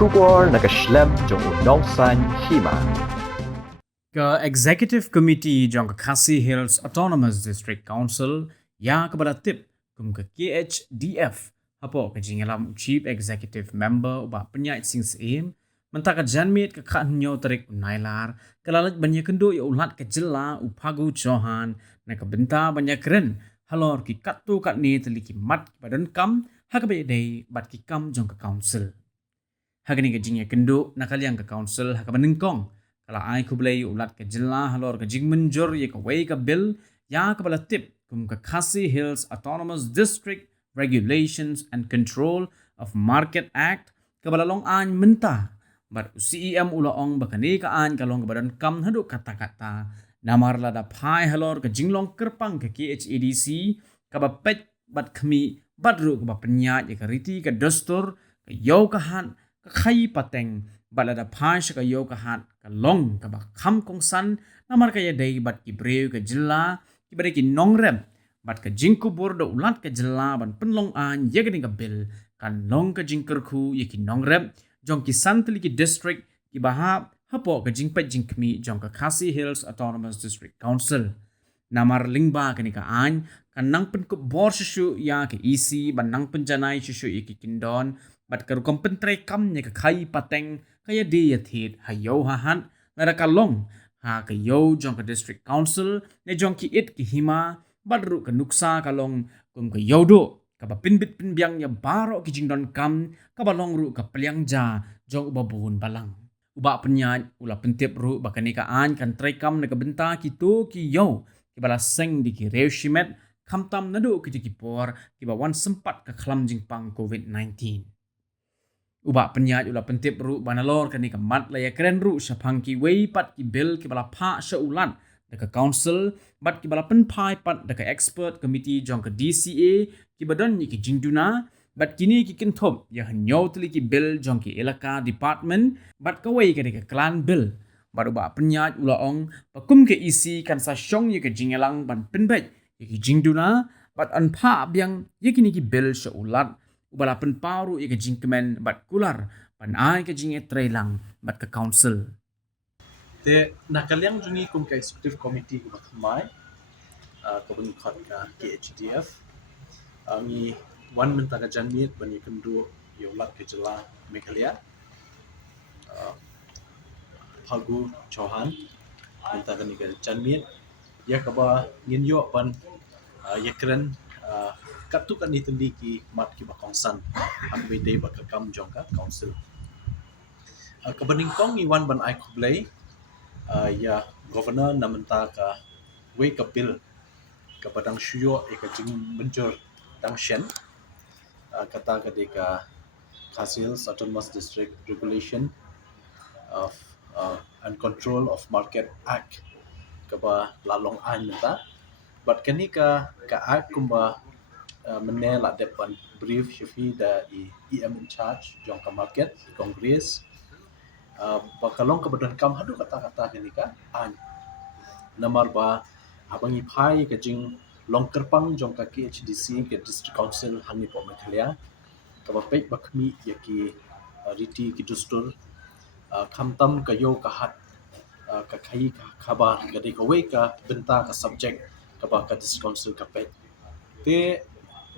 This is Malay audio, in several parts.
Shubor nakaslem jong unongsan Hima. Ke Executive Committee jong ke Khasi Hills Autonomous District Council ya kepada tip kum ke KHDF hapo ke jingalam Chief Executive Member ubah penyait sing seim mentaka janmit ke khanyo tarik unailar kelalat banyak kendo ya ulat ke Jylla upagu johan na ke benta banyak keren halor ki katu kat ni teliki mat badan kam hakabe dei bat ki kam jong ke council hagani ke jingya kendo nakaliang ke council hakabanengkong kalau ai Khublei ulat ke Jylla halor ke jing Mynjur ye ke wei ke bill ya ke bala tip kum ke Khasi Hills Autonomous District Regulations and Control of Market Act ke bala long an mentah bat CEM ulaong bakani ka an kalong ke badan kam hadu kata-kata namar lada pai halor ke jinglong kerpang ke KHADC ke ba pet bat kami badru ke ba penyat ye ke riti ke dostur ke yau ke han ke khai pateng balada pai ka yo ka hat ka long ka ba kham kong san namar ka ya dei bat ki breu ka Jylla ki bare ki nongrem bat ka jingku bor do ulat ka Jylla ban Pynlong an ye ka bil kan long ka jingker khu ye ki nongrem jong ki santli ki district ki bahap hapo ka jingpet jingkmi jong ka Khasi Hills Autonomous District Council namar lingba ka ni ka an kan nang pen ko bor shu ya ke EC ban nang penjanai shu ye ki kindon bat ka rukom pentre kam ne ka khai pateng kaya di yathit hayo hahan nara kalong ha kayo jong ka district council ne jong ki it ki Hima badru ka nuksa kalong kum ka yodo ka ba pinbit pinbyang ya baro ki jingdon kam ka balong ru ka pelyang ja jong ubabun balang uba penyat ula pentip ru bakani ka an kan tre kam ne ka benta ki to ki yo ki bala seng di ki reshimet kamtam nadu ki ki por ki ba wan sempat ka khlam jingpang COVID-19 ubak penyat ula pentip ru banalor kani kemat laya keren ru syapang ki wei pat ki bil ki bala pak seulan deka council bat ki bala penpai pat deka expert committee jong ke DCA ki badon ni ki jingduna bat kini ki kentop ya hanyo teli ki bil jong ki elaka department bat ka wei kani ke klan bil bat ubak penyat ula ong pakum ke isi kan sa syong ye ke jingelang ban penbet ye ki jingduna bat anpa biang ye kini ki bil seulat ubala penparu ye ke jingkemen bat kular pan ai ke jinge trailang bat ke council te nakaliang jungi kum ka executive committee ko bakmai ko bun khat ka KHDF ami wan menta ka janmit bani kendu yolat ke Jylla Meghalaya Phagu Chauhan menta ka ni ka janmit ya ka ba ngin yo pan ya keren katu kan ni tendi ki mat ki bakongsan ang bede bakakam jong ka council kabaningkong iwan ban ai Khublei ya governor namenta ka wei ka bill ka badang shuyo e ka jing Mynjur dang shen kata ka de ka Khasi Hills Autonomous District Regulation of and Control of Market Act ka ba lalong an menta but kani ka act kumba menela depan brief shifi da EM in charge jong ka market congress bakalong kebetulan kam hadu kata-kata kini ka an namar ba abangi phai ka jing long kerpang jong ka KHDC ke district council hangi po Meghalaya ka ba pek bakmi yaki riti ki dustur khamtam ka yo ka hat ka khai ka khabar ka de ka wei ka benta ka subject ka ba ka district council ka pek te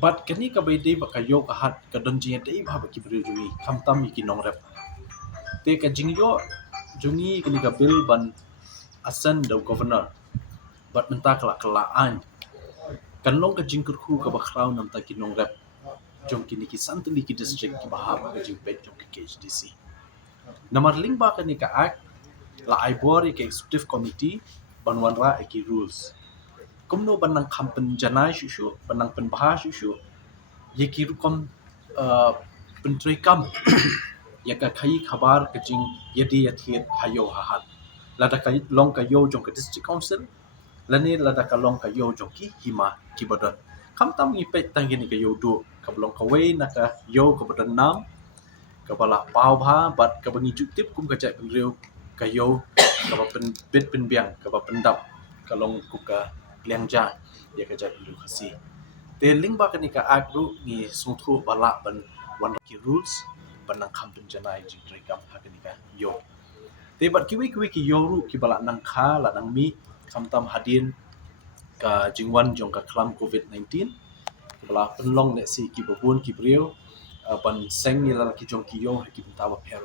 bat kani ka bai dei ba ka yo ka hat ka don jing dei ba ki bri juni khamtam ki nong rep te ka jingyo jungi kini ka bill ban asan da governor bat menta kala kelaan kan long ka jingkur khu ka ba crown nam ta ki nong rep jong kini ki santli ki district ki bahab ka jing pet jong ki KHDC namar ling ba kani ka act la ai bori ka executive committee ban wanra ki rules kumno banang kampen janai shushu banang penbahas shushu ye ki rukom pentri kam ya ka khai khabar ka jing yedi yathiet hayo hahat lada ka long ka yo jong ka district council lani lada ka long ka yo jong ki Hima ki badon kam tam ni pet tang ni ka yo do ka long ka wei na ka yo ka badon nam ka bala pau bha bat ka bangi juk tip kum ka jai pen reu ka yo ka ba pen bit pen biang ka ba pendap ka long ku ka liang ja ya ka jai pen reu khasi te ling ba ka ni ka act ru ni suthu bala ban wan ki rules banang kam penjanai jing rekam hakanika yo te bat kiwi ki yo ru ki bala nang kha la nang mi kam tam hadin ka jingwan jong ka klam covid-19 ki bala Pynlong le si ki babun ki brio ban seng ni la ki jong ki yo ki tawa per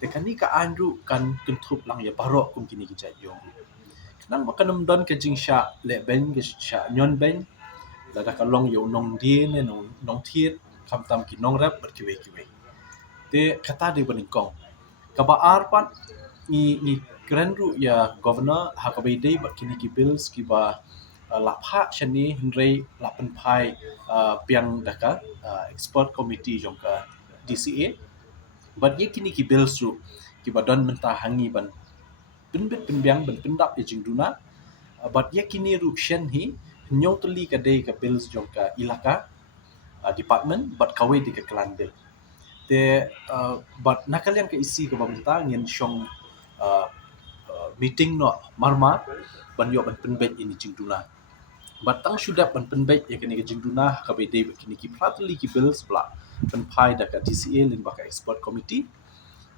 te kan ni ka andru kan kentup lang ya barok kum kini ki jai yo nang makanam don ke jing sha le ben ke sha nyon ben la da ka long yo nong di ne nong thiet kam tam ki nong rap ber kiwe te kata de baning kong ka ba ar pat ni kren ru ya governor ha ka be dei bat kini ki bills ki ba la pha chani hnrei la pen phai piang daka expert committee jong ka DCA bat ye kini ki bills ru ki ba don menta hangi ban pinbit pinbiang ban pindap ye jing duna bat ye kini ru shen hi nyong tuli ka dei ka bills jong ka ilaka department bat kawe di ka klan bill te but nakalian ka isi ka bamta ngin shong meeting no marma ban yo ban penbet ini jingduna but tang shuda ban penbet ya kini jingduna ka be de kini ki pratli ki bills bla ban pai da ka DCA lin ba ka expert committee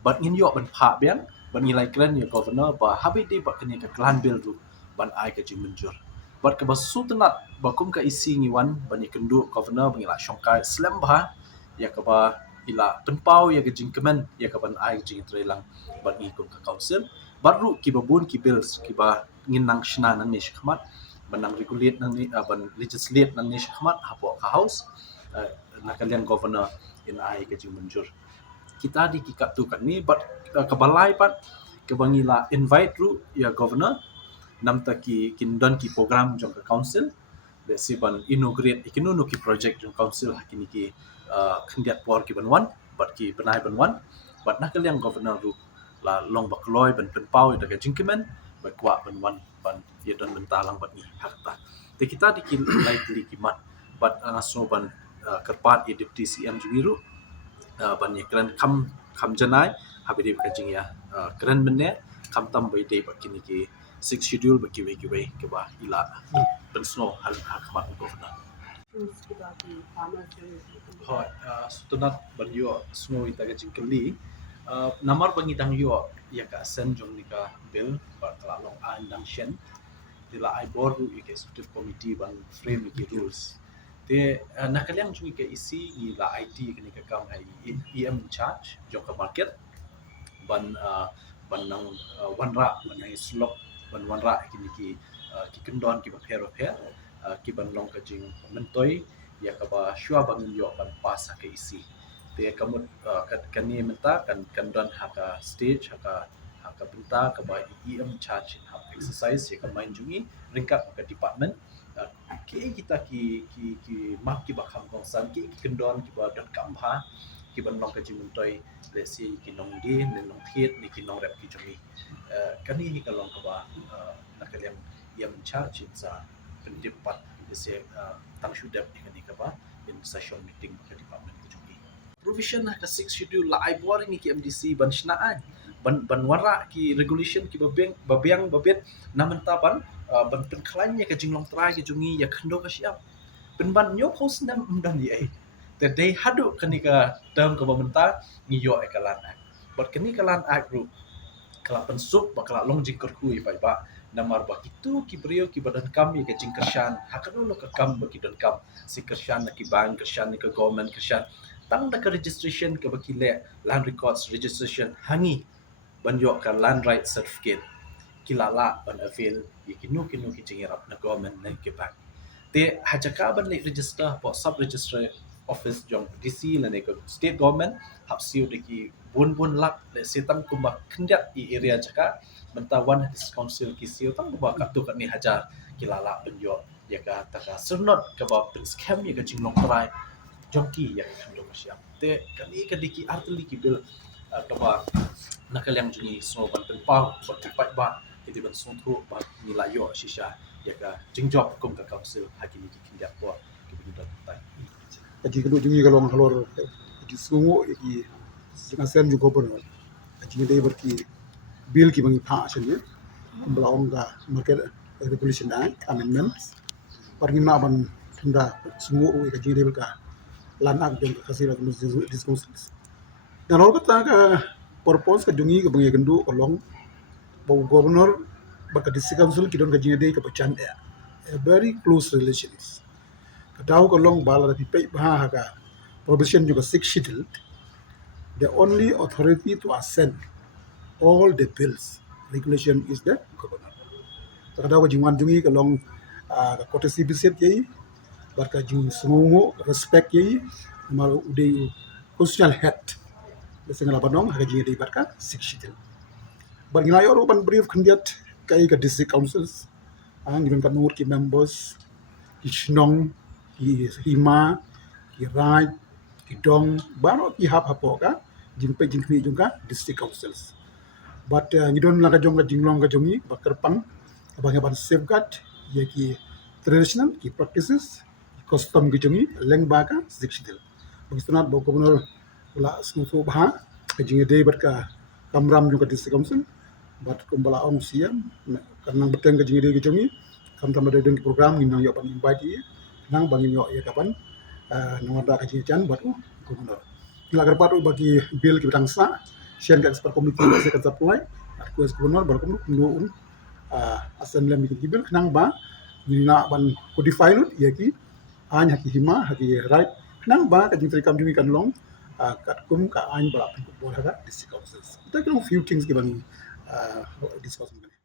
but ngin yo ban pha bian ban ngilai klan ya governor ba habi de ba kini ka klan bill ru ban ai ka jing Mynjur but ka basutnat ba kum ka isi ngiwan ban ni kendu governor bangila shongkai slam ba ya ka ba ila penpau ya ke jingkemen ya ke ban ai jing trelang ban ngi kum ka council baru ki babun ki bills ki ba ngin nang shna nang ni shkhmat ban nang regulate nang ni ban legislate nang ni shkhmat hapo ka house nakalian governor in ai ke jing Mynjur kita di ki tu kan ni but ka balai pat ke bangila invite ru ya governor nam ta ki kindon ki program jong ka council de si ban inaugurate ikinunu ki project jong council hakini ki khendiat por ki banwan bat ki banai banwan bat nakaliang governor ru la long bakloi ban penpau da ka jingkimen ba kwa banwan ban ye don mentalang bat ni hakta te kita di ki likely ki mat bat so ban kerpat ye deputy CM jugiru ban ye kran kam janai habidi ka jing ya kran menne kam tam bai de bat kini ki 6 schedule ba ki we ke ba ila ban snow hal hakmat governor Hoi, sutunat ban yo snow ita ka jingkeli namar bangi dang yo ya ka sen jong ni ka bill ba kala long an dang shen dila ai board ru executive committee ban frame ki rules te nakaliang jung ke isi i la IT ni ka kam hai EM in charge jong ka market ban ban nang wanra ban nang slok ban wanra kini ki kendon ki ba phero ki ban long ka jing mentoi ya ka ba shua bang yo ban pas ka isi te kamut kani menta kan don haka stage haka benta ka ba EM charge ha exercise ya ka main jungi ringkat ka department ki kita ki mak ki ba kham kong san ki kendon ki ba dot kam ha ki ban long ka jing mentoi le si ki nong di ne nong thiet ni ki nong rep ki jungi kani hi ka long ka ba nakaliam EM charge sa pendipat se tang shudap ni ka ba in session meeting ka department ko jungi provision ka 6 schedule la ai boring ni ki MDC ban shnaan ban wara ki regulation ki babiang babet namenta ban ban penklanya ka jinglong trai ki jungi ya khando ka siap penban nyo post nam umdan di ai te dei hadu kani ka term ka bamenta ni yo ekalan but kani kalan agru kala pensup bakala long jingkor kui ba namar ba itu ki brio ki badan kami ke jingkershan hakano no ka kam ba ki dan kam si kershan na ki bank kershan ni ka government kershan tang da ka registration ka ba ki le land records registration hangi banyo ka land right certificate kilala ban avail ki kinu ki jingirap na government na ki bank te hajaka ban le register po sub registrar office jong DC la ne ka state government hapsiu de ki bun lak le setang kumba khendiat i area jaka menta one council ki siu tang ba ka tu ka ni hajar kilala benyo ya ka ta ka sernot ka ba pen scam ya ka jinglong trai jongki ya ka ndo ka siap te kani ka diki artli ki bil ka ba nakaliang jungi so ban pen pau ba ki pat ba kiti ban song thu ba ni la yo shisha ya ka jingjok kum ka council hakini ki khendiat po ki bi da tai Lagi kalau jungi kalau Halor di sungu ki dengan sen juga benar. Lagi dia berki bil ki bangi pa sini belong ka market regulation act amendments. Pergi na ban tunda sungu ki dia berka lanak dan kasih discussions. Ngarol kata ka purpose ka jungi ka bangi gendu kolong bau governor baka district council kidon ka jinga dei ka bacan ya. A very close relations. Kataw kolong bala di pay bah ka provision juga six schedule. The only authority to ascend all the bills regulation is the governor. Kataw ka jingwan jungi kolong ka courtesy visit yai barka jung sungu respect yai malu udai constitutional head. Biasanya labanong haka jinga dei barka six schedule. But ngilay oro ban brief kandiat kay ka district councils ang given kanur ki members ki Shnong ki Hima ki Raj ki Dong baro ki hap hapo ka jingpe jingkni juga district councils. But ngidon la ka jong ka jinglong ka jongi bakar pang abang ban safeguard ye ki traditional ki practices ki custom ki jongi leng ba ka digital. Bagistunat bo gubernur la snusu bah ka jinga dei barka kamram juga district council bat kumbala ong siam karena beteng ke jingi ke jongi kam tam ada dengan program ni nang yo pan invite ye nang bangin yo ya kapan nang ada ka jingi chan bat gubernur la garpat bagi bill ki bangsa sian ka expert committee se ka supply ku gubernur bar kum lu assembly meeting bill nang ba ni na ban codify lut ye ki an haki hima haki right nang ba ka jingi kam jingi kan long kat kum ka an bala pun boleh ka district councils. Kita kira few things ki bangi discuss mengenai.